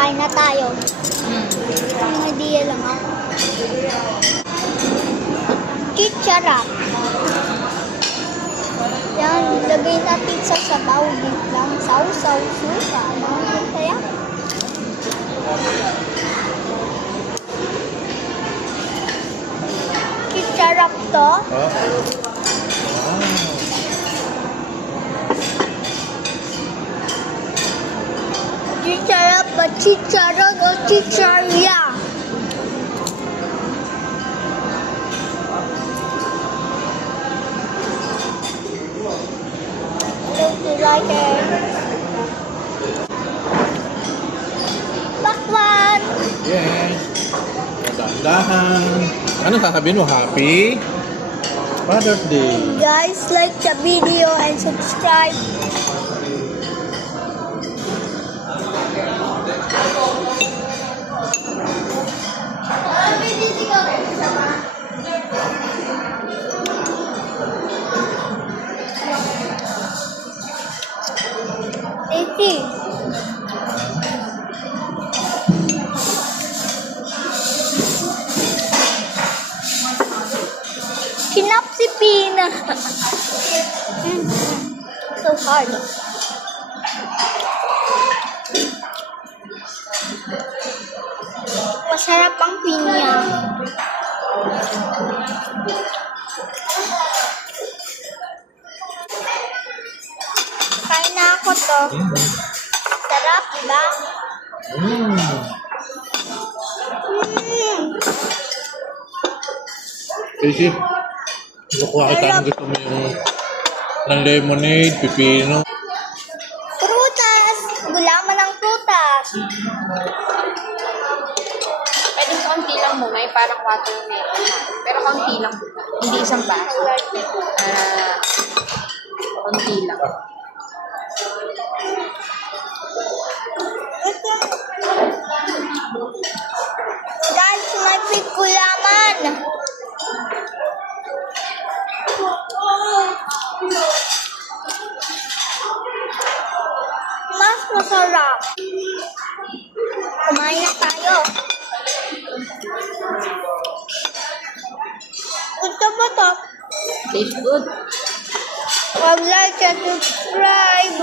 Kain na tayo. Ang idea lang ako. Chicharap. Yan, lagay natin sa sabaw. Lang, sausaw, suka. Ano kaya? Chicharap to. Chicharap ba? Chicharon o chicharya? Don't you like it? Bakwan! Yes. Dahan-dahan. Ano sasabihin mo? Happy Father's Day. Guys, like the video and subscribe. Kinapsipina. So hard. Masarap ang pinya. Kain na ako to. Sarap, diba? Casey, nakuha kita ang gusto mo yung ng lemonade, pipino. Prutas! Gulaman ng prutas. Pwede kaunti lang muna, yung parang watermelon na. Pero kaunti lang. Hindi isang baso. Kaunti lang. Guys, may big gulaman. Mas masarap. Kumain na tayo. Gusto mo to? Tastes good. Huwag like and subscribe.